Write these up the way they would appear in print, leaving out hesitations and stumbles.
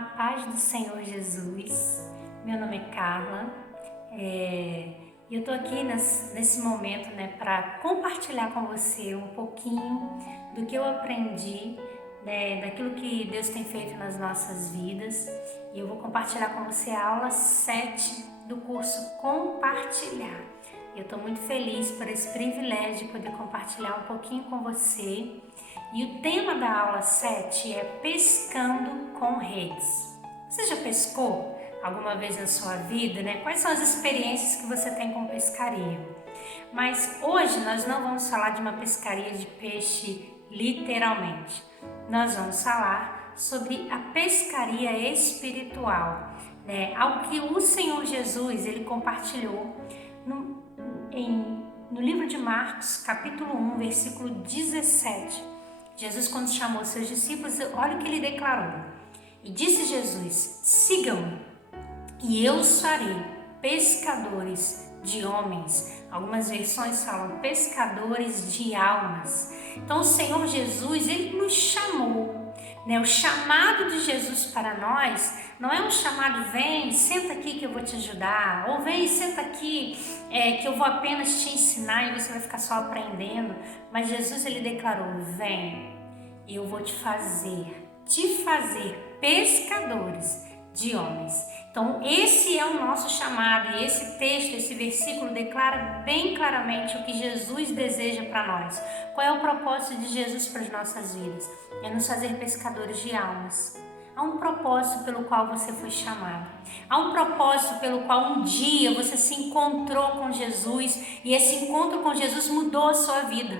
A paz do Senhor Jesus. Meu nome é Carla e eu tô aqui nesse momento, para compartilhar com você um pouquinho do que eu aprendi, daquilo que Deus tem feito nas nossas vidas. E eu vou compartilhar com você a aula 7 do curso Compartilhar. Eu estou muito feliz por esse privilégio de poder compartilhar um pouquinho com você. E o tema da aula 7 é Pescando com Redes. Você já pescou alguma vez na sua vida, Quais são as experiências que você tem com pescaria? Mas hoje nós não vamos falar de uma pescaria de peixe literalmente. Nós vamos falar sobre a pescaria espiritual, algo que o Senhor Jesus ele compartilhou no livro de Marcos, capítulo 1, versículo 17. Jesus, quando chamou seus discípulos, olha o que ele declarou. E disse Jesus: sigam-me e eu os farei pescadores de homens. Algumas versões falam pescadores de almas. Então o Senhor Jesus, ele nos chamou. O chamado de Jesus para nós não é um chamado, vem, senta aqui que eu vou te ajudar, ou vem, senta aqui que eu vou apenas te ensinar e você vai ficar só aprendendo. Mas Jesus ele declarou: vem, eu vou te fazer pescadores de homens. Então esse é o nosso chamado e esse texto, esse versículo declara bem claramente o que Jesus deseja para nós. Qual é o propósito de Jesus para as nossas vidas? É nos fazer pescadores de almas. Há um propósito pelo qual você foi chamado. Há um propósito pelo qual um dia você se encontrou com Jesus e esse encontro com Jesus mudou a sua vida.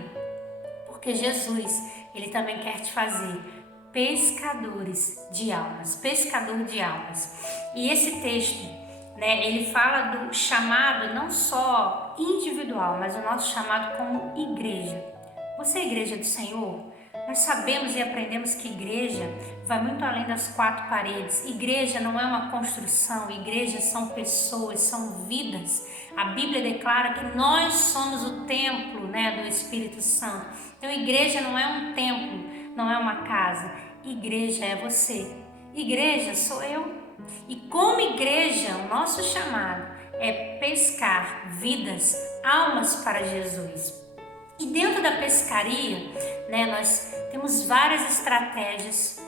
Porque Jesus, ele também quer te fazer pescadores de almas, pescador de almas. E esse texto, ele fala do chamado não só individual, mas o nosso chamado como igreja. Você é a igreja do Senhor? Nós sabemos e aprendemos que igreja vai muito além das quatro paredes. Igreja não é uma construção, igreja são pessoas, são vidas. A Bíblia declara que nós somos o templo, do Espírito Santo. Então igreja não é um templo, não é uma casa. Igreja é você. Igreja sou eu. E como igreja, o nosso chamado é pescar vidas, almas para Jesus. E dentro da pescaria, nós temos várias estratégias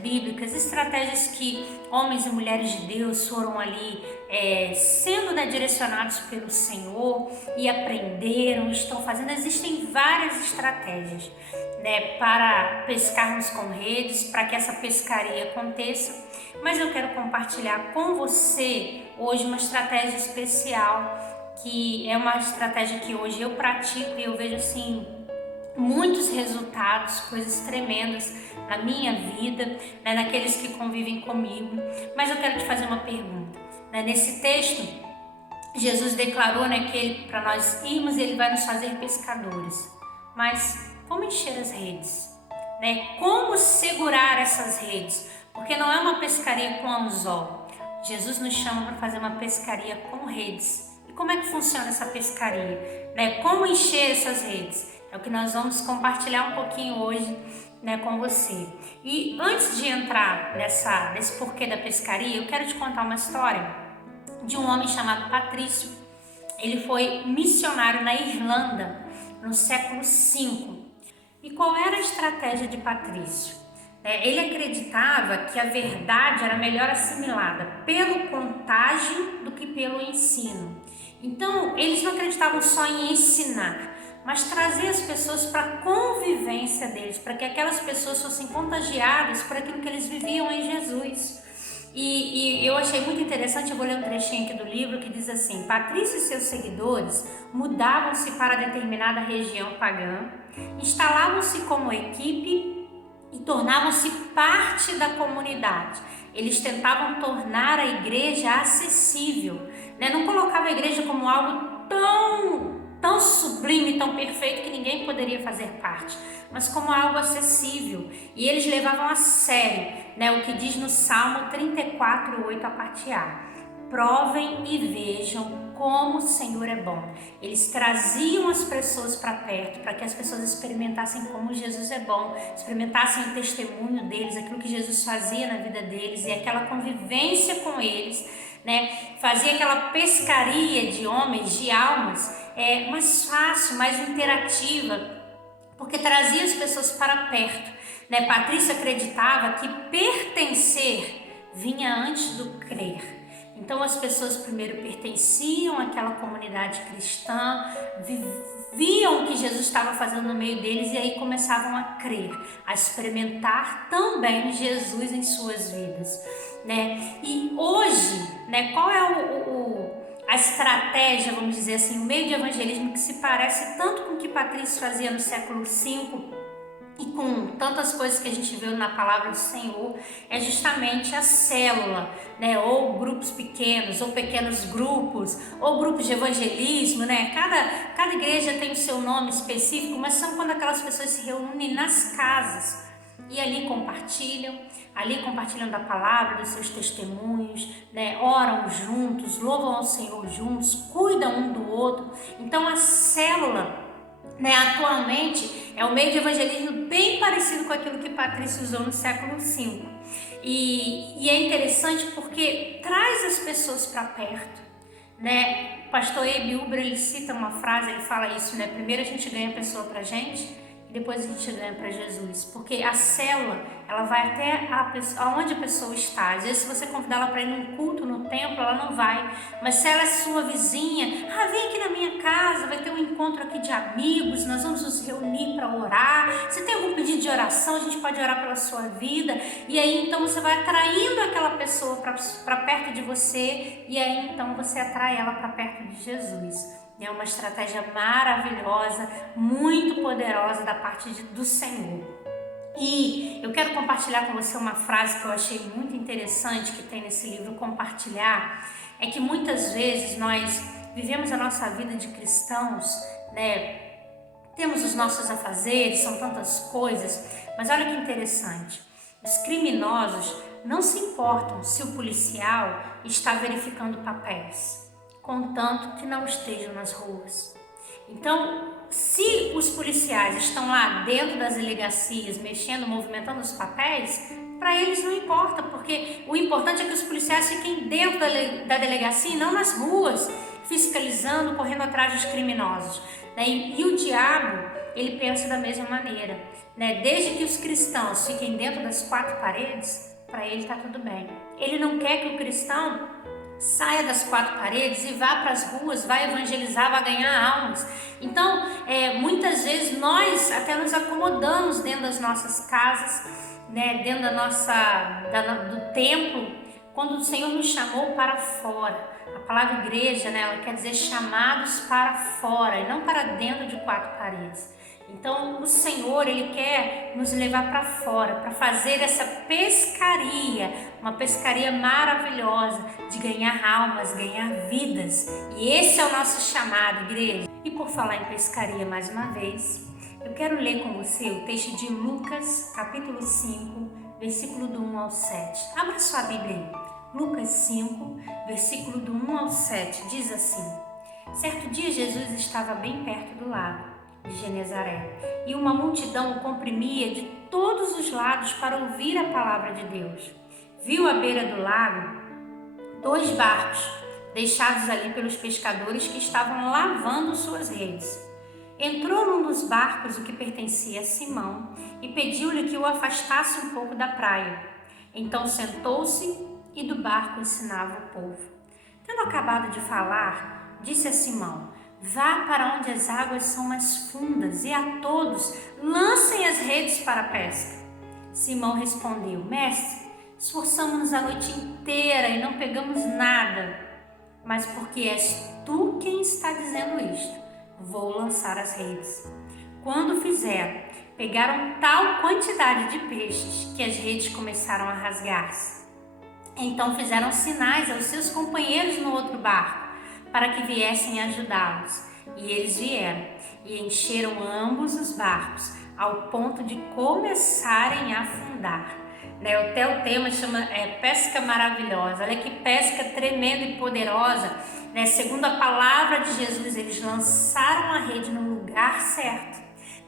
bíblicas, estratégias que homens e mulheres de Deus foram ali sendo direcionados pelo Senhor e aprenderam, estão fazendo. Existem várias estratégias para pescarmos com redes, para que essa pescaria aconteça. Mas eu quero compartilhar com você hoje uma estratégia especial, que é uma estratégia que hoje eu pratico e eu vejo assim muitos resultados, coisas tremendas na minha vida, naqueles que convivem comigo. Mas eu quero te fazer uma pergunta. Nesse texto, Jesus declarou que para nós irmos, ele vai nos fazer pescadores. Mas como encher as redes? Como segurar essas redes? Porque não é uma pescaria com anzol. Jesus nos chama para fazer uma pescaria com redes. E como é que funciona essa pescaria? Como encher essas redes? É o que nós vamos compartilhar um pouquinho hoje com você. E antes de entrar nesse porquê da pescaria, eu quero te contar uma história de um homem chamado Patrício. Ele foi missionário na Irlanda no século V. E qual era a estratégia de Patrício? Ele acreditava que a verdade era melhor assimilada pelo contágio do que pelo ensino. Então, eles não acreditavam só em ensinar, mas trazer as pessoas para a convivência deles, para que aquelas pessoas fossem contagiadas por aquilo que eles viviam em Jesus. E eu achei muito interessante, eu vou ler um trechinho aqui do livro que diz assim: Patrício e seus seguidores mudavam-se para determinada região pagã, instalavam-se como equipe e tornavam-se parte da comunidade. Eles tentavam tornar a igreja acessível, Não colocavam a igreja como algo tão sublime, tão perfeito que ninguém poderia fazer parte, mas como algo acessível. E eles levavam a sério, o que diz no Salmo 34:8 a parte A: provem e vejam como o Senhor é bom. Eles traziam as pessoas para perto, para que as pessoas experimentassem como Jesus é bom, experimentassem o testemunho deles, aquilo que Jesus fazia na vida deles e aquela convivência com eles, né? Fazia aquela pescaria de homens, de almas, mais fácil, mais interativa, porque trazia as pessoas para perto, né? Patrícia acreditava que pertencer vinha antes do crer. Então as pessoas primeiro pertenciam àquela comunidade cristã, viam o que Jesus estava fazendo no meio deles e aí começavam a crer, a experimentar também Jesus em suas vidas, né? E hoje, né, qual é a estratégia, vamos dizer assim, o meio de evangelismo que se parece tanto com o que Patrícia fazia no século V e com tantas coisas que a gente viu na palavra do Senhor, é justamente a célula, né? Ou grupos pequenos, ou pequenos grupos, ou grupos de evangelismo, né? Cada igreja tem o seu nome específico, mas são quando aquelas pessoas se reúnem nas casas e ali compartilham da palavra, dos seus testemunhos, né? Oram juntos, louvam ao Senhor juntos, cuidam um do outro. Então a célula, né, atualmente é um meio de evangelismo bem parecido com aquilo que Patrícia usou no século V. E é interessante porque traz as pessoas para perto, né? O pastor Ebi Uber, ele cita uma frase, ele fala isso, né? Primeiro a gente ganha a pessoa para a gente e depois a gente ganha para Jesus, porque a célula, ela vai até aonde a pessoa está. Às vezes, se você convidar ela para ir num culto no templo, ela não vai, mas se ela é sua vizinha, vem aqui na minha casa, vai ter um encontro aqui de amigos, nós vamos nos reunir para orar. Se tem algum pedido de oração, a gente pode orar pela sua vida, e aí então você vai atraindo aquela pessoa para perto de você, e aí então você atrai ela para perto de Jesus. É uma estratégia maravilhosa, muito poderosa da parte do Senhor. E eu quero compartilhar com você uma frase que eu achei muito interessante que tem nesse livro Compartilhar. É que muitas vezes nós vivemos a nossa vida de cristãos, né? Temos os nossos afazeres, são tantas coisas, mas olha que interessante. Os criminosos não se importam se o policial está verificando papéis, contanto que não estejam nas ruas. Então, se os policiais estão lá dentro das delegacias, mexendo, movimentando os papéis, para eles não importa, porque o importante é que os policiais fiquem dentro da delegacia e não nas ruas, fiscalizando, correndo atrás dos criminosos. E o diabo, ele pensa da mesma maneira, né? Desde que os cristãos fiquem dentro das quatro paredes, para ele está tudo bem. Ele não quer que o cristão saia das quatro paredes e vá para as ruas, vai evangelizar, vai ganhar almas. Então, muitas vezes nós até nos acomodamos dentro das nossas casas, né, dentro do templo, quando o Senhor nos chamou para fora. A palavra igreja, né, ela quer dizer chamados para fora e não para dentro de quatro paredes. Então o Senhor, Ele quer nos levar para fora, para fazer essa pescaria, uma pescaria maravilhosa de ganhar almas, ganhar vidas. E esse é o nosso chamado, igreja. E por falar em pescaria mais uma vez, eu quero ler com você o texto de Lucas, capítulo 5, versículo do 1 ao 7. Abra sua Bíblia aí. Lucas 5, versículo do 1 ao 7, diz assim: Certo dia Jesus estava bem perto do lago de Genezaré, e uma multidão o comprimia de todos os lados para ouvir a palavra de Deus. Viu à beira do lago 2 barcos, deixados ali pelos pescadores que estavam lavando suas redes. Entrou num dos barcos, o que pertencia a Simão, e pediu-lhe que o afastasse um pouco da praia. Então sentou-se e do barco ensinava o povo. Tendo acabado de falar, disse a Simão: Vá para onde as águas são mais fundas e a todos lancem as redes para a pesca. Simão respondeu: Mestre, esforçamo-nos a noite inteira e não pegamos nada. Mas porque és tu quem está dizendo isto, vou lançar as redes. Quando fizeram, pegaram tal quantidade de peixes que as redes começaram a rasgar-se. Então fizeram sinais aos seus companheiros no outro barco, para que viessem ajudá-los. E eles vieram e encheram ambos os barcos, ao ponto de começarem a afundar. né? Até o tema chama pesca maravilhosa. Olha que pesca tremenda e poderosa, né? Segundo a palavra de Jesus, eles lançaram a rede no lugar certo,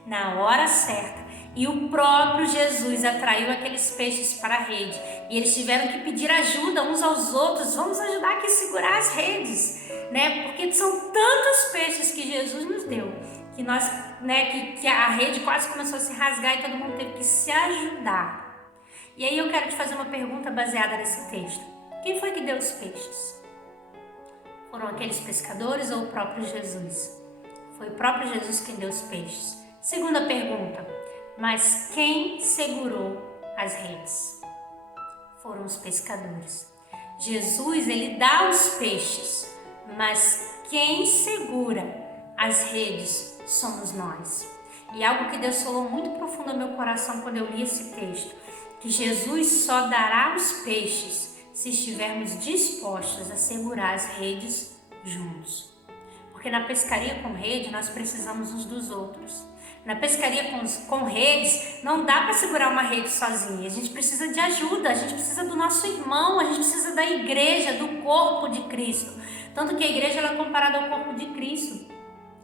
na hora certa, e o próprio Jesus atraiu aqueles peixes para a rede, e eles tiveram que pedir ajuda uns aos outros. Vamos ajudar aqui a segurar as redes, né? Porque são tantos peixes que Jesus nos deu, que nós, né, que a rede quase começou a se rasgar e todo mundo teve que se ajudar. E aí eu quero te fazer uma pergunta baseada nesse texto. Quem foi que deu os peixes? Foram aqueles pescadores ou o próprio Jesus? Foi o próprio Jesus quem deu os peixes. Segunda pergunta, mas quem segurou as redes? Foram os pescadores. Jesus, ele dá os peixes, mas quem segura as redes somos nós. E algo que Deus falou muito profundo ao meu coração quando eu li esse texto, que Jesus só dará os peixes se estivermos dispostos a segurar as redes juntos. Porque na pescaria com rede nós precisamos uns dos outros. Na pescaria com redes, não dá para segurar uma rede sozinha. A gente precisa de ajuda, a gente precisa do nosso irmão, a gente precisa da igreja, do corpo de Cristo. Tanto que a igreja ela é comparada ao corpo de Cristo.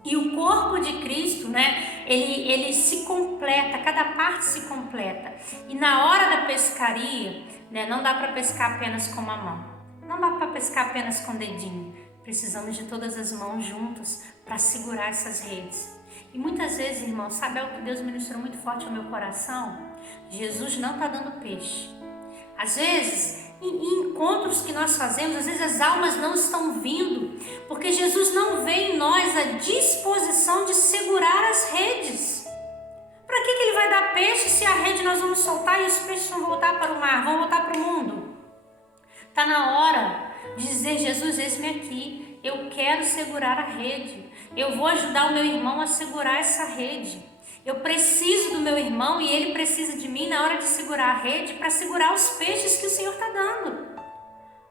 E o corpo de Cristo, né, ele se completa, cada parte se completa. E na hora da pescaria, né, não dá para pescar apenas com uma mão. Não dá para pescar apenas com o dedinho. Precisamos de todas as mãos juntas para segurar essas redes. E muitas vezes, irmão, sabe algo que Deus ministrou muito forte ao meu coração? Jesus não está dando peixe. Às vezes, em encontros que nós fazemos, às vezes as almas não estão vindo, porque Jesus não vê em nós a disposição de segurar as redes. Para que Ele vai dar peixe se a rede nós vamos soltar e os peixes vão voltar para o mar, vão voltar para o mundo? Está na hora de dizer, Jesus, eis-me aqui, eu quero segurar a rede. Eu vou ajudar o meu irmão a segurar essa rede. Eu preciso do meu irmão e ele precisa de mim na hora de segurar a rede para segurar os peixes que o Senhor está dando.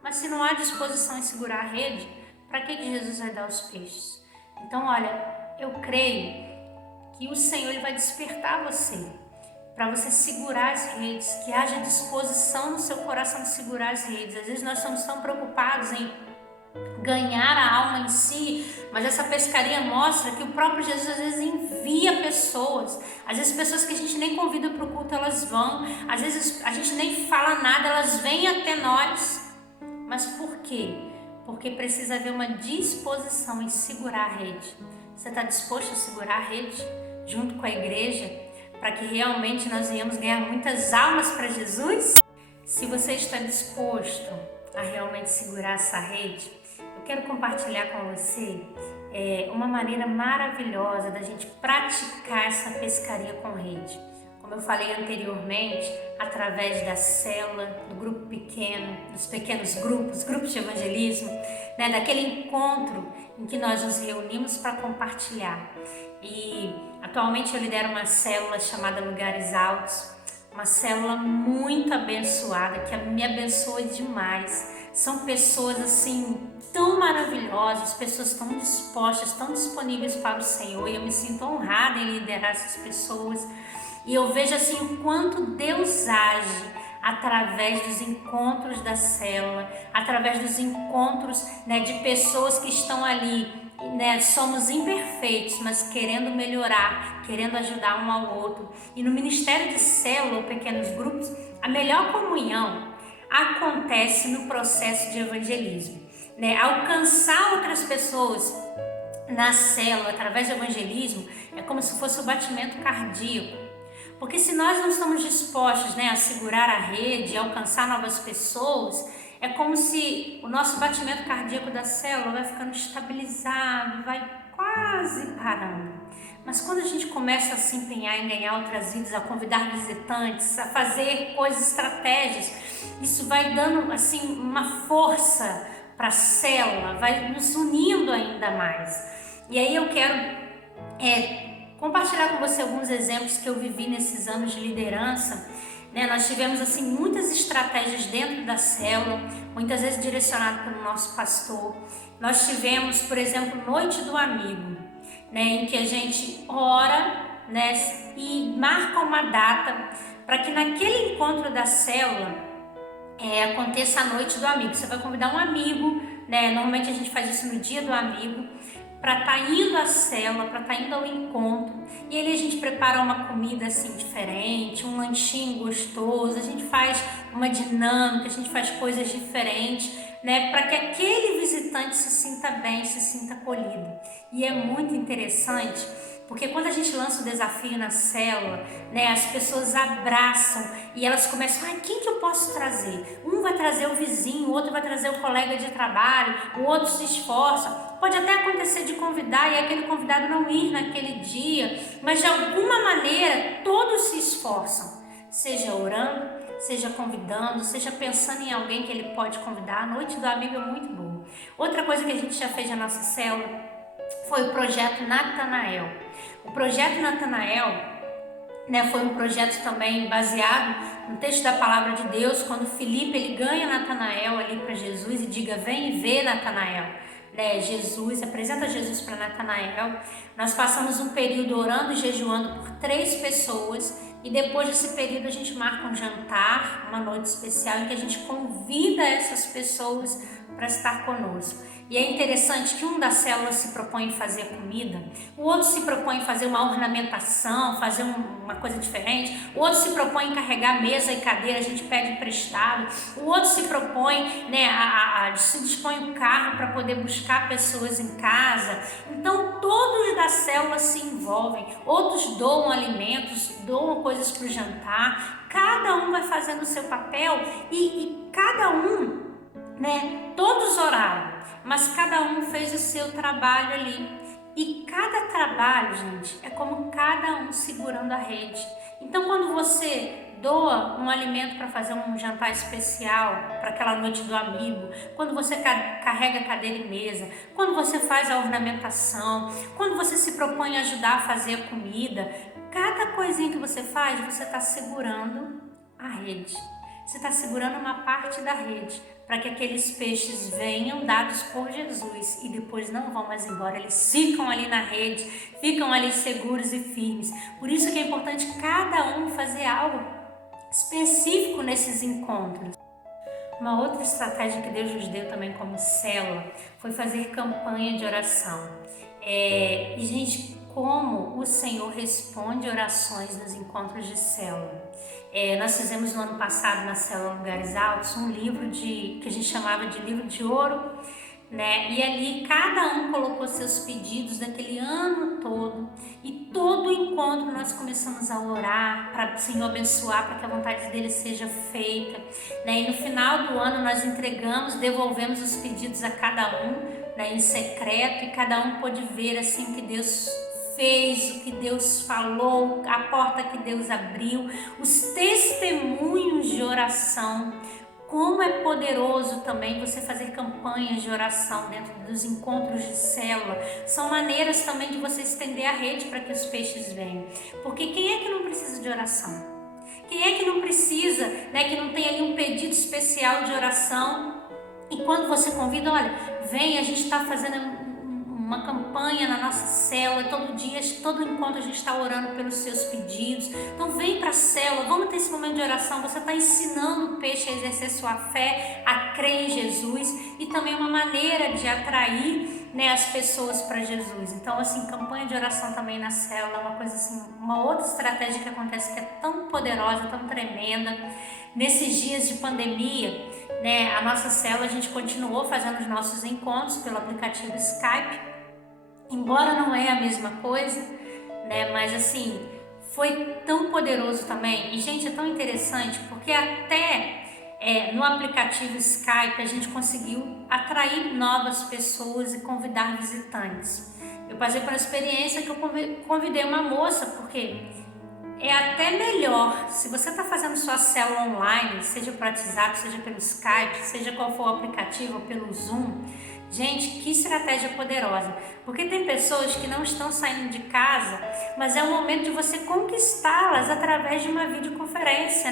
Mas se não há disposição em segurar a rede, para que Jesus vai dar os peixes? Então, olha, eu creio que o Senhor ele vai despertar você para você segurar as redes, que haja disposição no seu coração de segurar as redes. Às vezes nós estamos tão preocupados em ganhar a alma em si, mas essa pescaria mostra que o próprio Jesus às vezes envia pessoas, às vezes pessoas que a gente nem convida para o culto, elas vão, às vezes a gente nem fala nada, elas vêm até nós. Mas por quê? Porque precisa haver uma disposição em segurar a rede. Você está disposto a segurar a rede junto com a igreja para que realmente nós venhamos ganhar muitas almas para Jesus? Se você está disposto a realmente segurar essa rede, eu quero compartilhar com você uma maneira maravilhosa da gente praticar essa pescaria com rede. Como eu falei anteriormente, através da célula, do grupo pequeno, dos pequenos grupos de evangelismo, né, daquele encontro em que nós nos reunimos para compartilhar. E atualmente eu lidero uma célula chamada Lugares Altos, uma célula muito abençoada, que me abençoa demais. São pessoas assim tão maravilhosas, pessoas tão dispostas, tão disponíveis para o Senhor, e eu me sinto honrada em liderar essas pessoas. E eu vejo assim o quanto Deus age através dos encontros da célula, através dos encontros, né, de pessoas que estão ali, né, somos imperfeitos, mas querendo melhorar, querendo ajudar um ao outro. E no ministério de célula ou pequenos grupos, a melhor comunhão acontece no processo de evangelismo, né? Alcançar outras pessoas na célula através do evangelismo é como se fosse o batimento cardíaco. Porque se nós não estamos dispostos, né, a segurar a rede, a alcançar novas pessoas, é como se o nosso batimento cardíaco da célula vai ficando estabilizado, vai quase parando. Mas quando a gente começa a se empenhar em ganhar outras vidas, a convidar visitantes, a fazer coisas, estratégias, isso vai dando assim uma força para a célula, vai nos unindo ainda mais. E aí eu quero compartilhar com você alguns exemplos que eu vivi nesses anos de liderança, né? Nós tivemos assim muitas estratégias dentro da célula, muitas vezes direcionado pelo nosso pastor. Nós tivemos, por exemplo, Noite do Amigo, né? Em que a gente ora, né, e marca uma data para que naquele encontro da célula aconteça a noite do amigo. Você vai convidar um amigo, né? Normalmente a gente faz isso no dia do amigo, para estar indo à célula, para estar indo ao encontro. E ali a gente prepara uma comida assim diferente, um lanchinho gostoso, a gente faz uma dinâmica, a gente faz coisas diferentes, né, para que aquele visitante se sinta bem, se sinta acolhido. E é muito interessante, porque quando a gente lança o desafio na célula, né, as pessoas abraçam e elas começam, quem que eu posso trazer? Um vai trazer o vizinho, o outro vai trazer o colega de trabalho, o outro se esforça. Pode até acontecer de convidar e aquele convidado não ir naquele dia, mas de alguma maneira todos se esforçam, seja orando, seja convidando, seja pensando em alguém que ele pode convidar. A noite do amigo é muito boa. Outra coisa que a gente já fez na nossa célula foi o projeto Natanael. O projeto Natanael, né, foi um projeto também baseado no texto da palavra de Deus, quando Filipe ele ganha Natanael ali para Jesus e diga, vem e vê Natanael. Jesus, apresenta Jesus para Natanael. Nós passamos um período orando e jejuando por 3 pessoas e depois desse período a gente marca um jantar, uma noite especial em que a gente convida essas pessoas para estar conosco. E é interessante que um das células se propõe fazer a comida, o outro se propõe fazer uma ornamentação, fazer uma coisa diferente, o outro se propõe carregar mesa e cadeira, a gente pede emprestado, o outro se propõe, se dispõe o carro para poder buscar pessoas em casa. Então todos da célula se envolvem, outros doam alimentos, doam coisas para o jantar, cada um vai fazendo o seu papel e cada um, todos oraram, mas cada um fez o seu trabalho ali. E cada trabalho, gente, é como cada um segurando a rede. Então, quando você doa um alimento para fazer um jantar especial, para aquela noite do amigo, quando você carrega cadeira e mesa, quando você faz a ornamentação, quando você se propõe a ajudar a fazer a comida, cada coisinha que você faz, você está segurando a rede. Você está segurando uma parte da rede para que aqueles peixes venham dados por Jesus e depois não vão mais embora. Eles ficam ali na rede, ficam ali seguros e firmes. Por isso que é importante cada um fazer algo específico nesses encontros. Uma outra estratégia que Deus nos deu também como célula foi fazer campanha de oração. E gente, como o Senhor responde orações nos encontros de célula. Nós fizemos no ano passado na célula Lugares Altos um livro que a gente chamava de livro de ouro, né? E ali cada um colocou seus pedidos daquele ano todo e todo encontro nós começamos a orar para o Senhor abençoar, para que a vontade dele seja feita, né? E no final do ano nós devolvemos os pedidos a cada um, né, em secreto, e cada um pôde ver assim que Deus fez, o que Deus falou, a porta que Deus abriu, os testemunhos de oração. Como é poderoso também você fazer campanhas de oração dentro dos encontros de célula. São maneiras também de você estender a rede para que os peixes venham. Porque quem é que não precisa de oração? Quem é que não precisa, que não tem ali um pedido especial de oração? E quando você convida, olha, vem, a gente está fazendo uma campanha na nossa célula, todo dia, todo encontro a gente está orando pelos seus pedidos. Então vem para a célula, vamos ter esse momento de oração. Você está ensinando o peixe a exercer sua fé, a crer em Jesus, e também uma maneira de atrair, as pessoas para Jesus. Então assim, campanha de oração também na célula é uma coisa assim, uma outra estratégia que acontece que é tão poderosa, tão tremenda. Nesses dias de pandemia, a nossa célula, a gente continuou fazendo os nossos encontros pelo aplicativo Skype. Embora não é a mesma coisa, mas assim, foi tão poderoso também. E gente, é tão interessante porque até no aplicativo Skype a gente conseguiu atrair novas pessoas e convidar visitantes. Eu passei por uma experiência que eu convidei uma moça, porque é até melhor, se você está fazendo sua célula online, seja pelo WhatsApp, seja pelo Skype, seja qual for o aplicativo, ou pelo Zoom. Gente, que estratégia poderosa, porque tem pessoas que não estão saindo de casa, mas é o momento de você conquistá-las através de uma videoconferência,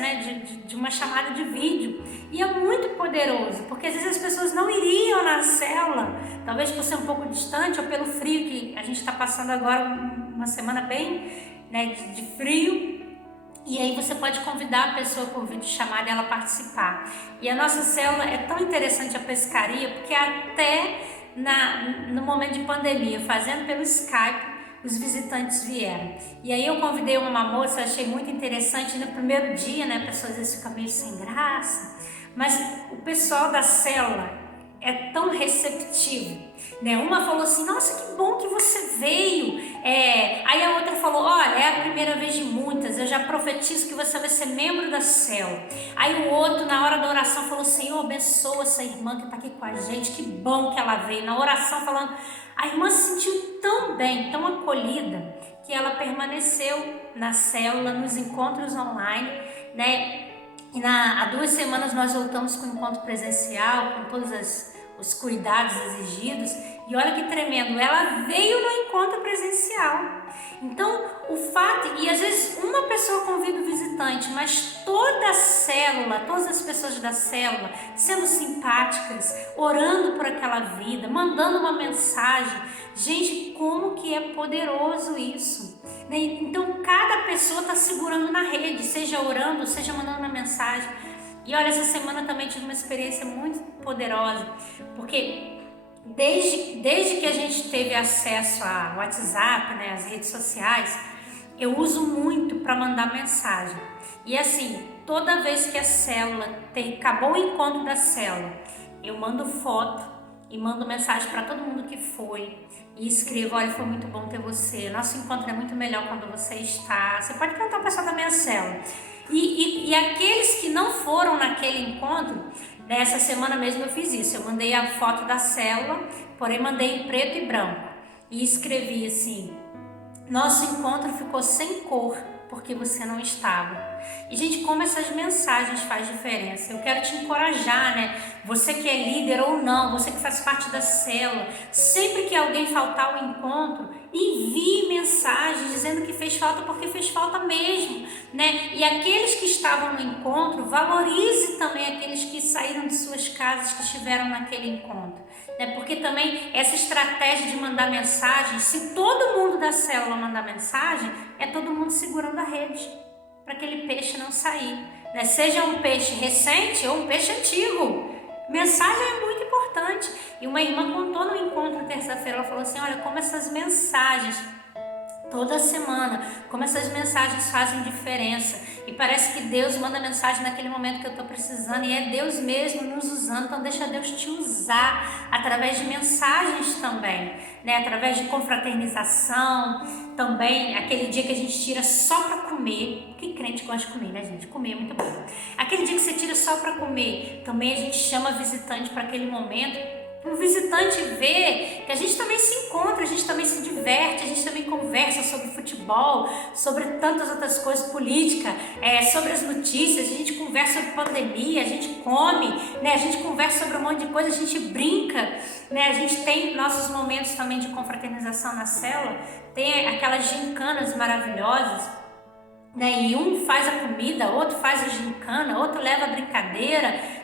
de uma chamada de vídeo. E é muito poderoso, porque às vezes as pessoas não iriam na célula, talvez por ser um pouco distante ou pelo frio que a gente está passando agora, uma semana bem de frio. E aí você pode convidar a pessoa por videochamada e ela participar. E a nossa célula é tão interessante, a pescaria, porque até no momento de pandemia, fazendo pelo Skype, os visitantes vieram. E aí eu convidei uma moça, achei muito interessante, no primeiro dia, né, a pessoa às vezes fica meio sem graça, mas o pessoal da célula é tão receptivo, né? Uma falou assim, nossa, que bom que você veio. Aí a outra falou, olha, é a primeira vez de muitas, eu já profetizo que você vai ser membro da célula. Aí o outro, na hora da oração, falou, Senhor, abençoa essa irmã que está aqui com a gente, que bom que ela veio. Na oração falando, a irmã se sentiu tão bem, tão acolhida, que ela permaneceu na célula, nos encontros online, né? E há 2 semanas nós voltamos com o encontro presencial, com todos os cuidados exigidos. E olha que tremendo, ela veio no encontro presencial. Então, o fato, e às vezes uma pessoa convida o visitante, mas toda a célula, todas as pessoas da célula, sendo simpáticas, orando por aquela vida, mandando uma mensagem. Gente, como que é poderoso isso! Então, cada pessoa está segurando na rede, seja orando, seja mandando uma mensagem. E olha, essa semana também tive uma experiência muito poderosa, porque desde que a gente teve acesso ao WhatsApp, né, às redes sociais, eu uso muito para mandar mensagem. E assim, toda vez que a célula acabou o encontro da célula, eu mando foto e mando mensagem para todo mundo que foi e escrevo, olha, foi muito bom ter você, nosso encontro é muito melhor quando você está. Você pode perguntar para o pessoal da minha célula. E aqueles que não foram naquele encontro, nessa semana mesmo eu fiz isso, eu mandei a foto da célula, porém mandei em preto e branco e escrevi assim, nosso encontro ficou sem cor porque você não estava. E gente, como essas mensagens faz diferença. Eu quero te encorajar, né? Você que é líder ou não, você que faz parte da célula, sempre que alguém faltar ao encontro, envie mensagem dizendo que fez falta porque fez falta mesmo, né? E aqueles que estavam no encontro, valorize também aqueles que saíram de suas casas, que estiveram naquele encontro, né? Porque também essa estratégia de mandar mensagem, se todo mundo da célula mandar mensagem, é todo mundo segurando a rede para aquele peixe não sair, né? Seja um peixe recente ou um peixe antigo. Mensagem é muito importante. E uma irmã contou no encontro terça-feira, ela falou assim, olha, como essas mensagens, toda semana, como essas mensagens fazem diferença. E parece que Deus manda mensagem naquele momento que eu estou precisando, e é Deus mesmo nos usando. Então deixa Deus te usar através de mensagens também, né? Através de confraternização, também aquele dia que a gente tira só para comer. Que crente gosta de comer, né, gente? Comer é muito bom. Aquele dia que você tira só para comer, também a gente chama visitante para aquele momento. O visitante vê que a gente também se encontra, a gente também se diverte, a gente também conversa sobre futebol, sobre tantas outras coisas, política, sobre as notícias, a gente conversa sobre pandemia, a gente come, né? A gente conversa sobre um monte de coisa, a gente brinca, né? A gente tem nossos momentos também de confraternização na célula, tem aquelas gincanas maravilhosas, né? E um faz a comida, outro faz a gincana, outro leva a brincadeira,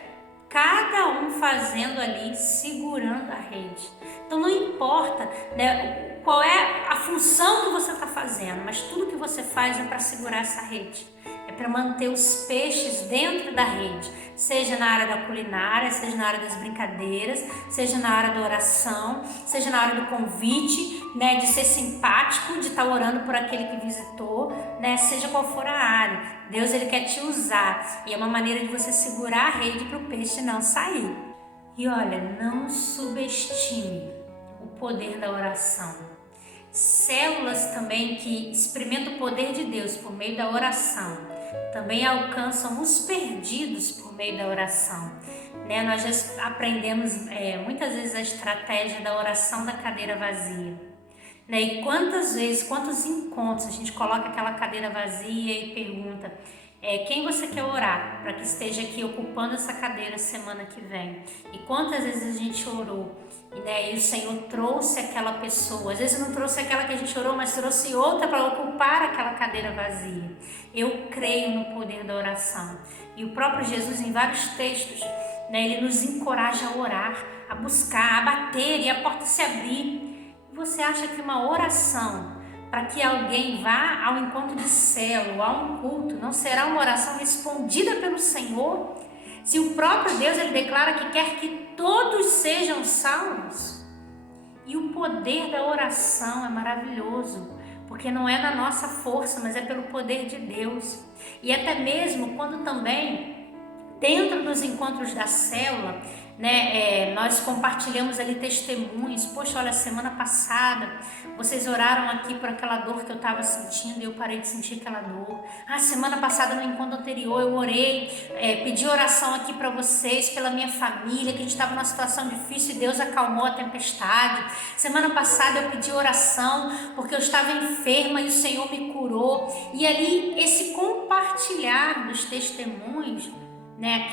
cada um fazendo ali, segurando a rede. Então não importa, né, qual é a função que você está fazendo, mas tudo que você faz é para segurar essa rede. É para manter os peixes dentro da rede, seja na área da culinária, seja na área das brincadeiras, seja na área da oração, seja na área do convite, né, de ser simpático, de estar orando por aquele que visitou, né, seja qual for a área. Deus, ele quer te usar, e é uma maneira de você segurar a rede para o peixe não sair. E olha, não subestime o poder da oração. Células também que experimentam o poder de Deus por meio da oração também alcançam os perdidos por meio da oração, né? Nós já aprendemos muitas vezes a estratégia da oração da cadeira vazia, né? E quantas vezes, quantos encontros a gente coloca aquela cadeira vazia e pergunta quem você quer orar para que esteja aqui ocupando essa cadeira semana que vem? E quantas vezes a gente orou, né? E o Senhor trouxe aquela pessoa, às vezes não trouxe aquela que a gente orou, mas trouxe outra para ocupar aquela cadeira vazia. Eu creio no poder da oração. E o próprio Jesus, em vários textos, né, ele nos encoraja a orar, a buscar, a bater e a porta se abrir. Você acha que uma oração para que alguém vá ao encontro de célula, a um culto, não será uma oração respondida pelo Senhor? Se o próprio Deus ele declara que quer que todos sejam salvos. E o poder da oração é maravilhoso, porque não é na nossa força, mas é pelo poder de Deus. E até mesmo quando também, dentro dos encontros da célula, nós compartilhamos ali testemunhos. Poxa, olha, semana passada vocês oraram aqui por aquela dor que eu estava sentindo e eu parei de sentir aquela dor. Semana passada no encontro anterior eu orei, pedi oração aqui para vocês, pela minha família, que a gente estava numa situação difícil e Deus acalmou a tempestade. Semana passada eu pedi oração porque eu estava enferma e o Senhor me curou. E ali esse compartilhar dos testemunhos,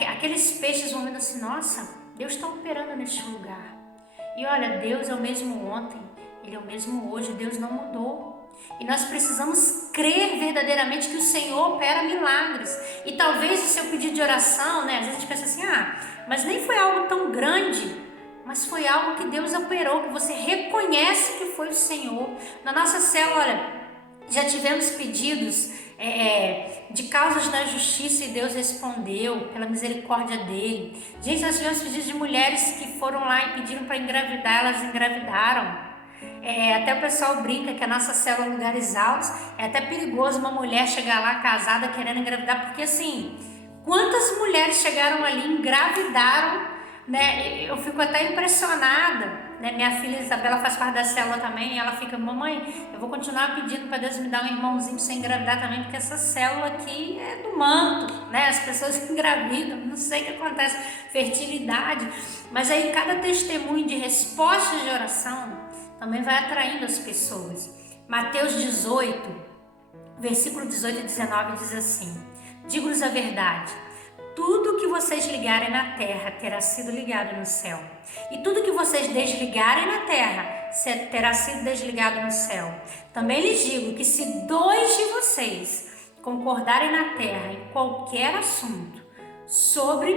aqueles peixes vão vendo assim, nossa, Deus está operando neste lugar. E olha, Deus é o mesmo ontem, Ele é o mesmo hoje, Deus não mudou. E nós precisamos crer verdadeiramente que o Senhor opera milagres. E talvez o seu pedido de oração, às vezes a gente pensa assim, mas nem foi algo tão grande, mas foi algo que Deus operou, que você reconhece que foi o Senhor. Na nossa célula, olha, já tivemos pedidos de causas da justiça e Deus respondeu pela misericórdia dele. Gente, nós tivemos pedidos de mulheres que foram lá e pediram para engravidar, elas engravidaram. Até o pessoal brinca que a nossa célula é lugares altos, é até perigoso uma mulher chegar lá casada querendo engravidar, porque assim, quantas mulheres chegaram ali, engravidaram, eu fico até impressionada. Minha filha Isabela faz parte da célula também e ela fica, mamãe, eu vou continuar pedindo para Deus me dar um irmãozinho para você engravidar também, porque essa célula aqui é do manto, as pessoas engravidam, não sei o que acontece, fertilidade, mas aí cada testemunho de resposta de oração também vai atraindo as pessoas. Mateus 18, versículo 18 e 19 diz assim, digo-lhes a verdade, tudo que vocês ligarem na terra terá sido ligado no céu. E tudo que vocês desligarem na terra terá sido desligado no céu. Também lhes digo que se 2 de vocês concordarem na terra em qualquer assunto sobre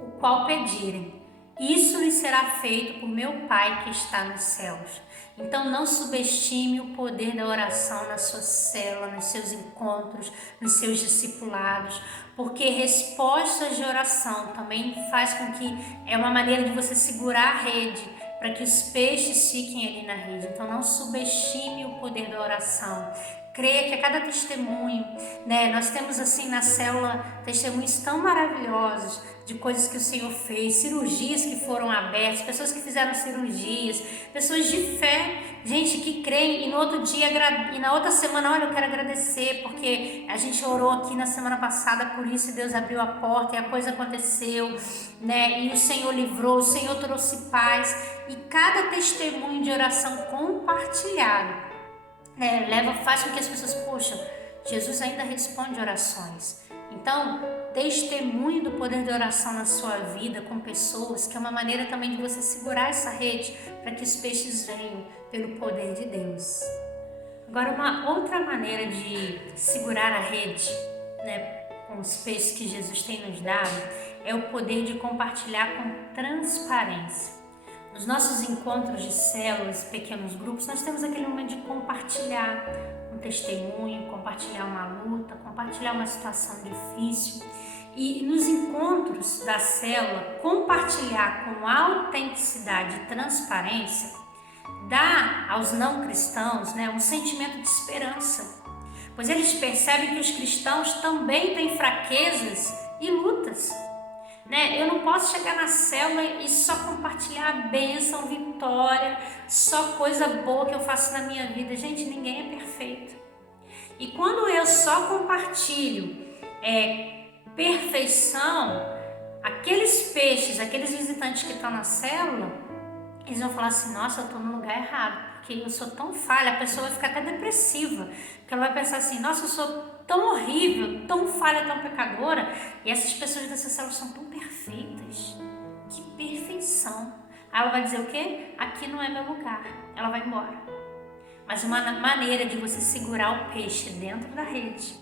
o qual pedirem, isso lhes será feito por meu Pai que está nos céus. Então não subestime o poder da oração na sua célula, nos seus encontros, nos seus discipulados, porque respostas de oração também faz com que é uma maneira de você segurar a rede para que os peixes fiquem ali na rede. Então não subestime o poder da oração. Creia que a cada testemunho, nós temos assim na célula testemunhos tão maravilhosos de coisas que o Senhor fez, cirurgias que foram abertas, pessoas que fizeram cirurgias, pessoas de fé, gente que creem e no outro dia e na outra semana, olha, eu quero agradecer porque a gente orou aqui na semana passada por isso e Deus abriu a porta e a coisa aconteceu, e o Senhor livrou, o Senhor trouxe paz. E cada testemunho de oração compartilhado faz com que as pessoas, poxa, Jesus ainda responde orações. Então, testemunho do poder da oração na sua vida com pessoas, que é uma maneira também de você segurar essa rede para que os peixes venham pelo poder de Deus. Agora, uma outra maneira de segurar a rede, com os peixes que Jesus tem nos dado, é o poder de compartilhar com transparência. Nos nossos encontros de células, pequenos grupos, nós temos aquele momento de compartilhar um testemunho, compartilhar uma luta, compartilhar uma situação difícil. E nos encontros da célula, compartilhar com autenticidade e transparência dá aos não cristãos um sentimento de esperança, pois eles percebem que os cristãos também têm fraquezas e lutas. Eu não posso chegar na célula e só compartilhar a bênção, vitória, só coisa boa que eu faço na minha vida. Gente, ninguém é perfeito. E quando eu só compartilho perfeição, aqueles peixes, aqueles visitantes que estão na célula, eles vão falar assim, nossa, eu estou no lugar errado, porque eu sou tão falha. A pessoa vai ficar até depressiva, porque ela vai pensar assim, nossa, eu sou tão horrível, tão falha, tão pecadora, e essas pessoas dessa célula são tão perfeitas. Que perfeição. Aí ela vai dizer o quê? Aqui não é meu lugar. Ela vai embora. Mas uma maneira de você segurar o peixe dentro da rede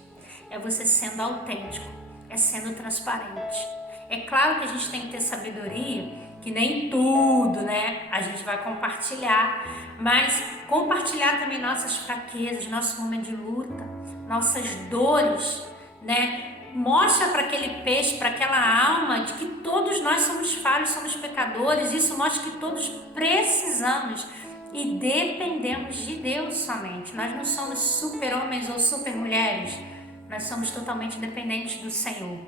é você sendo autêntico, é sendo transparente. É claro que a gente tem que ter sabedoria, que nem tudo, né, a gente vai compartilhar, mas compartilhar também nossas fraquezas, nosso momento de luta, nossas dores, né? Mostra para aquele peixe, para aquela alma, de que todos nós somos falhos, somos pecadores. Isso mostra que todos precisamos e dependemos de Deus somente. Nós não somos super-homens ou super-mulheres. Nós somos totalmente dependentes do Senhor.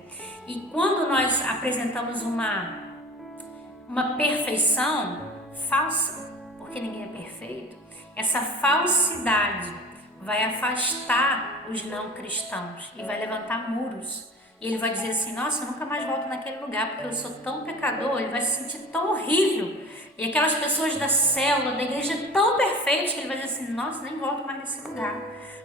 E quando nós apresentamos uma perfeição falsa, porque ninguém é perfeito, essa falsidade vai afastar os não cristãos e vai levantar muros. E ele vai dizer assim, nossa, eu nunca mais volto naquele lugar porque eu sou tão pecador. Ele vai se sentir tão horrível. E aquelas pessoas da célula, da igreja tão perfeitas, que ele vai dizer assim, nossa, nem volto mais nesse lugar.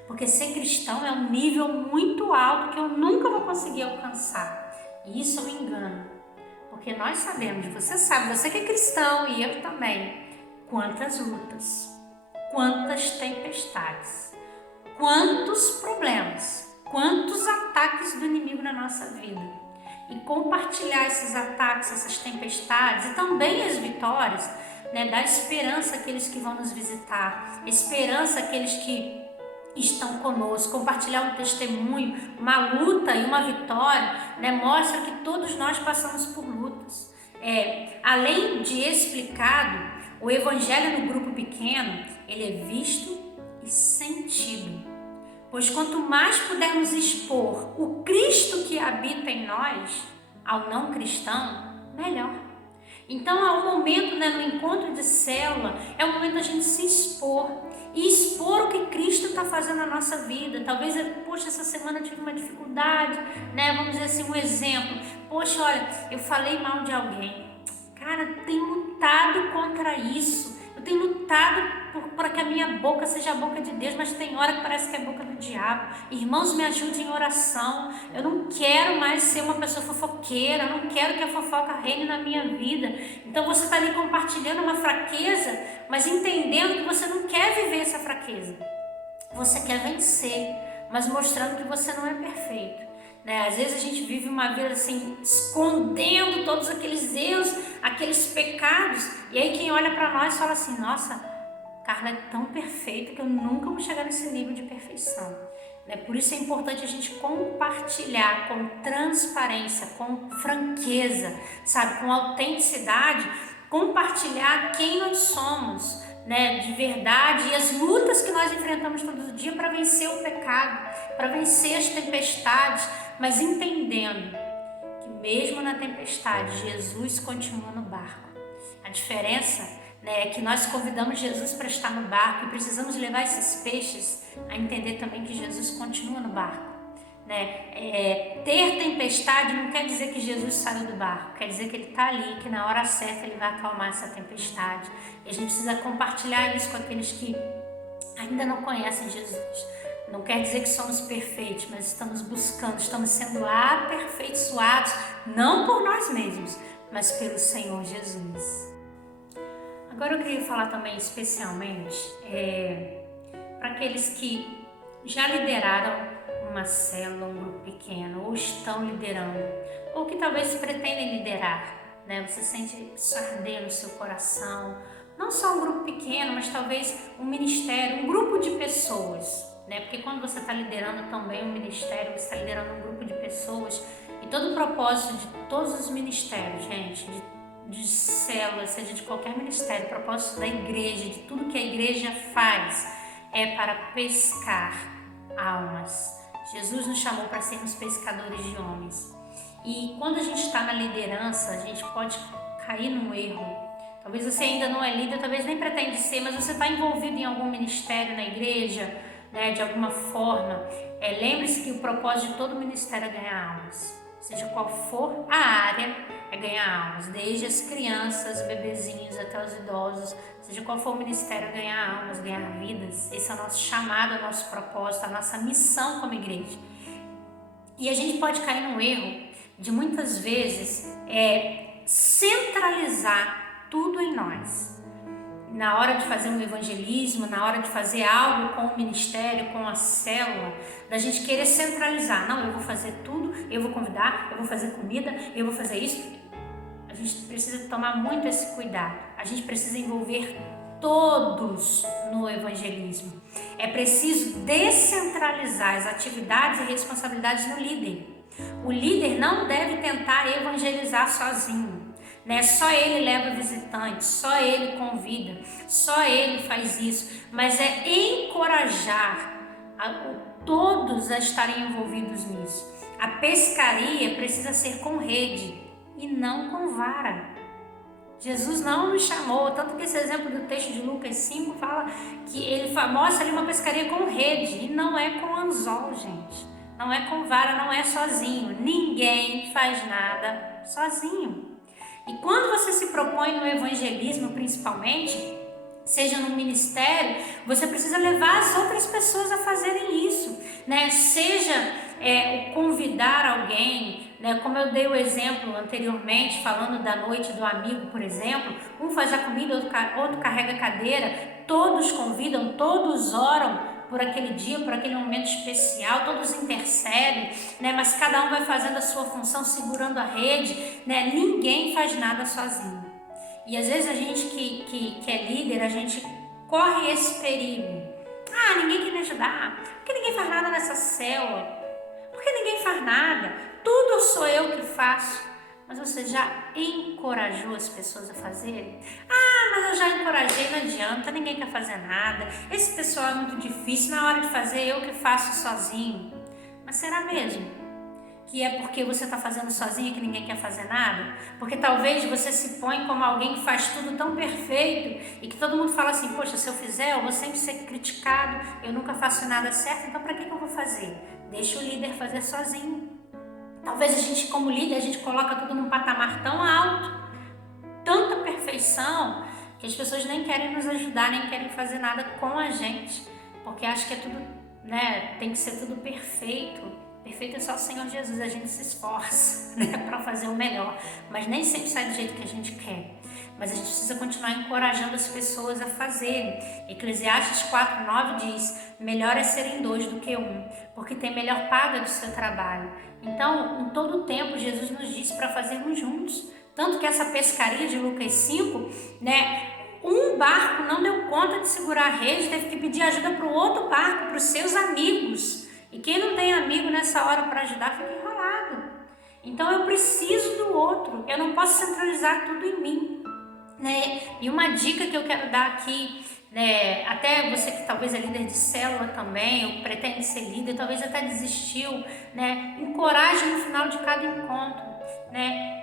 Porque ser cristão é um nível muito alto que eu nunca vou conseguir alcançar. E isso é um engano. Porque nós sabemos, você sabe, você que é cristão e eu também, quantas lutas, quantas tempestades, quantos problemas, quantos ataques do inimigo na nossa vida. E compartilhar esses ataques, essas tempestades e também as vitórias, né, dá esperança àqueles que vão nos visitar, esperança àqueles que estão conosco. Compartilhar um testemunho, uma luta e uma vitória, né, mostra que todos nós passamos por lutas. Além de explicado, o evangelho no grupo pequeno, ele é visto e sentido. Pois quanto mais pudermos expor o Cristo que habita em nós ao não cristão, melhor. Então há um momento, né, no encontro de célula, é o momento da gente se expor e expor o que Cristo está fazendo na nossa vida. Talvez, poxa, essa semana eu tive uma dificuldade, né? Vamos dizer assim, um exemplo. Poxa, olha, eu falei mal de alguém. Cara, eu tenho lutado contra isso. Eu tenho lutado para que a minha boca seja a boca de Deus, mas tem hora que parece que é a boca do diabo. Irmãos, me ajudem em oração. Eu não quero mais ser uma pessoa fofoqueira, eu não quero que a fofoca reine na minha vida. Então você está ali compartilhando uma fraqueza, mas entendendo que você não quer viver essa fraqueza. Você quer vencer, mas mostrando que você não é perfeito. Né? Às vezes a gente vive uma vida assim, escondendo todos aqueles erros, aqueles pecados, e aí quem olha para nós fala assim, nossa, Carla é tão perfeita que eu nunca vou chegar nesse nível de perfeição. Né? Por isso é importante a gente compartilhar com transparência, com franqueza, sabe, com autenticidade, compartilhar quem nós somos, né, de verdade, e as lutas que nós enfrentamos todo dia para vencer o pecado, para vencer as tempestades, mas entendendo que mesmo na tempestade Jesus continua no barco. A diferença, né, é que nós convidamos Jesus para estar no barco e precisamos levar esses peixes a entender também que Jesus continua no barco. Né? Ter tempestade não quer dizer que Jesus saiu do barco, quer dizer que ele está ali, que na hora certa ele vai acalmar essa tempestade. E a gente precisa compartilhar isso com aqueles que ainda não conhecem Jesus. Não quer dizer que somos perfeitos, mas estamos buscando, estamos sendo aperfeiçoados, não por nós mesmos, mas pelo Senhor Jesus. Agora eu queria falar também especialmente para aqueles que já lideraram uma célula, um grupo pequeno, ou estão liderando, ou que talvez pretendem liderar, né? Você sente isso arder no seu coração, não só um grupo pequeno, mas talvez um ministério, um grupo de pessoas, né? Porque quando você está liderando também um ministério, você está liderando um grupo de pessoas, e todo o propósito de todos os ministérios, gente, de célula, seja de qualquer ministério, o propósito da igreja, de tudo que a igreja faz, é para pescar almas. Jesus nos chamou para sermos pescadores de homens. E quando a gente está na liderança, a gente pode cair num erro. Talvez você ainda não é líder, talvez nem pretende ser, mas você está envolvido em algum ministério na igreja, né, de alguma forma. Lembre-se que o propósito de todo ministério é ganhar almas. Seja qual for a área, é ganhar almas. Desde as crianças, bebezinhos, até os idosos. Seja qual for o ministério, é ganhar almas, ganhar vidas. Esse é o nosso chamado, o nosso propósito, a nossa missão como igreja. E a gente pode cair num erro de muitas vezes centralizar tudo em nós. Na hora de fazer um evangelismo, na hora de fazer algo com o ministério, com a célula, da gente querer centralizar. Não, eu vou fazer tudo, eu vou convidar, eu vou fazer comida, eu vou fazer isso. A gente precisa tomar muito esse cuidado. A gente precisa envolver todos no evangelismo. É preciso descentralizar as atividades e responsabilidades no líder. O líder não deve tentar evangelizar sozinho, né? Só ele leva visitantes, só ele convida, só ele faz isso, mas é encorajar todos a estarem envolvidos nisso. A pescaria precisa ser com rede e não com vara. Jesus não nos chamou, tanto que esse exemplo do texto de Lucas 5 fala que ele mostra ali uma pescaria com rede, e não é com anzol, gente. Não é com vara, não é sozinho. Ninguém faz nada sozinho. E quando você se propõe no evangelismo, principalmente, seja no ministério, você precisa levar as outras pessoas a fazerem isso, né? Seja o convidar alguém, né? Como eu dei o exemplo anteriormente, falando da noite do amigo, por exemplo, um faz a comida, outro carrega a cadeira, todos convidam, todos oram por aquele dia, por aquele momento especial, todos intercedem, né? Mas cada um vai fazendo a sua função, segurando a rede, né? Ninguém faz nada sozinho. E às vezes a gente que é líder, a gente corre esse perigo. Ah, ninguém quer me ajudar. Por que ninguém faz nada nessa célula? Por que ninguém faz nada? Tudo sou eu que faço. Mas você já encorajou as pessoas a fazerem? Ah, mas eu já encorajei, não adianta, ninguém quer fazer nada. Esse pessoal é muito difícil, na hora de fazer eu que faço sozinho. Mas será mesmo que é porque você está fazendo sozinho que ninguém quer fazer nada? Porque talvez você se põe como alguém que faz tudo tão perfeito e que todo mundo fala assim, poxa, se eu fizer eu vou sempre ser criticado, eu nunca faço nada certo, então para que eu vou fazer? Deixa o líder fazer sozinho. Talvez a gente, como líder, a gente coloca tudo num patamar tão alto, tanta perfeição, que as pessoas nem querem nos ajudar, nem querem fazer nada com a gente, porque acham que é tudo, né, tem que ser tudo perfeito. Perfeito é só o Senhor Jesus, a gente se esforça, né, para fazer o melhor, mas nem sempre sai do jeito que a gente quer. Mas a gente precisa continuar encorajando as pessoas a fazerem. Eclesiastes 4:9 diz, melhor é serem dois do que um, porque tem melhor paga do seu trabalho. Então, em todo o tempo, Jesus nos disse para fazermos juntos. Tanto que essa pescaria de Lucas 5, né, um barco não deu conta de segurar a rede, teve que pedir ajuda para o outro barco, para os seus amigos. E quem não tem amigo nessa hora para ajudar, fica enrolado. Então eu preciso do outro, eu não posso centralizar tudo em mim, né? E uma dica que eu quero dar aqui, né, até você que talvez é líder de célula também, ou pretende ser líder, talvez até desistiu, né? Encoraje no final de cada encontro, né?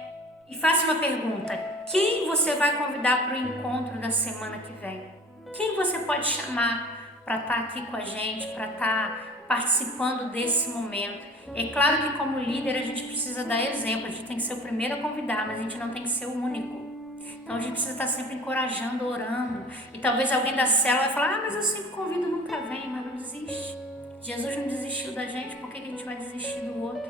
E faça uma pergunta, quem você vai convidar para o encontro da semana que vem? Quem você pode chamar para estar aqui com a gente, para estar participando desse momento? É claro que como líder a gente precisa dar exemplo, a gente tem que ser o primeiro a convidar, mas a gente não tem que ser o único. Então a gente precisa estar sempre encorajando, orando. E talvez alguém da célula vai falar, mas eu sempre convido, nunca vem, mas não desiste. Jesus não desistiu da gente, por que a gente vai desistir do outro?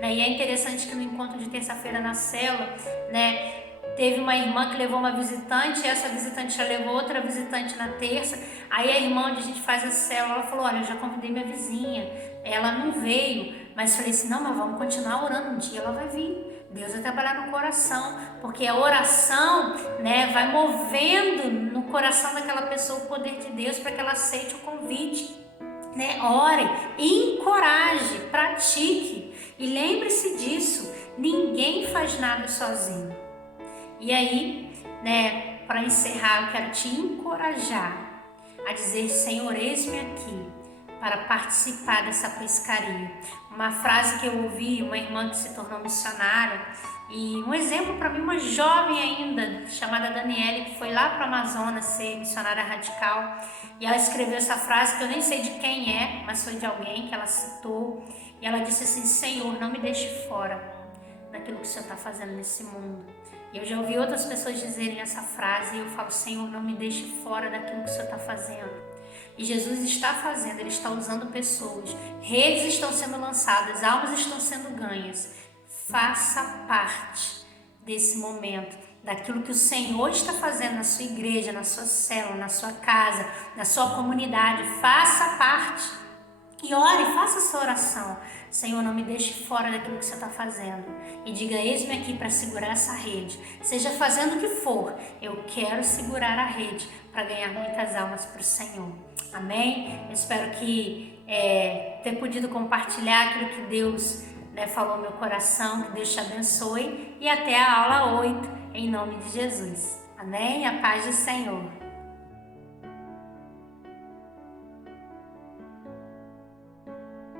Né? E é interessante que no encontro de terça-feira na célula, né, teve uma irmã que levou uma visitante, e essa visitante já levou outra visitante na terça. Aí a irmã onde a gente faz a célula, ela falou, olha, eu já convidei minha vizinha, ela não veio, mas falei assim, não, mas vamos continuar orando, um dia ela vai vir. Deus vai trabalhar no coração, porque a oração, né, vai movendo no coração daquela pessoa o poder de Deus para que ela aceite o convite, né? Ore, encoraje, pratique e lembre-se disso, ninguém faz nada sozinho. E aí, né, para encerrar, eu quero te encorajar a dizer, Senhor, eis-me aqui para participar dessa pescaria. Uma frase que eu ouvi, uma irmã que se tornou missionária, e um exemplo para mim, uma jovem ainda, chamada Daniele, que foi lá para o Amazonas ser missionária radical, e ela escreveu essa frase que eu nem sei de quem é, mas foi de alguém que ela citou, e ela disse assim, Senhor, não me deixe fora daquilo que o Senhor está fazendo nesse mundo. E eu já ouvi outras pessoas dizerem essa frase, e eu falo, Senhor, não me deixe fora daquilo que o Senhor está fazendo. E Jesus está fazendo, Ele está usando pessoas, redes estão sendo lançadas, almas estão sendo ganhas. Faça parte desse momento, daquilo que o Senhor está fazendo na sua igreja, na sua célula, na sua casa, na sua comunidade. Faça parte. E ore, faça essa oração. Senhor, não me deixe fora daquilo que você está fazendo. E diga, eis-me aqui para segurar essa rede. Seja fazendo o que for, eu quero segurar a rede para ganhar muitas almas para o Senhor. Amém? Eu espero que ter podido compartilhar aquilo que Deus falou no meu coração. Que Deus te abençoe. E até a aula 8, em nome de Jesus. Amém? A paz do Senhor.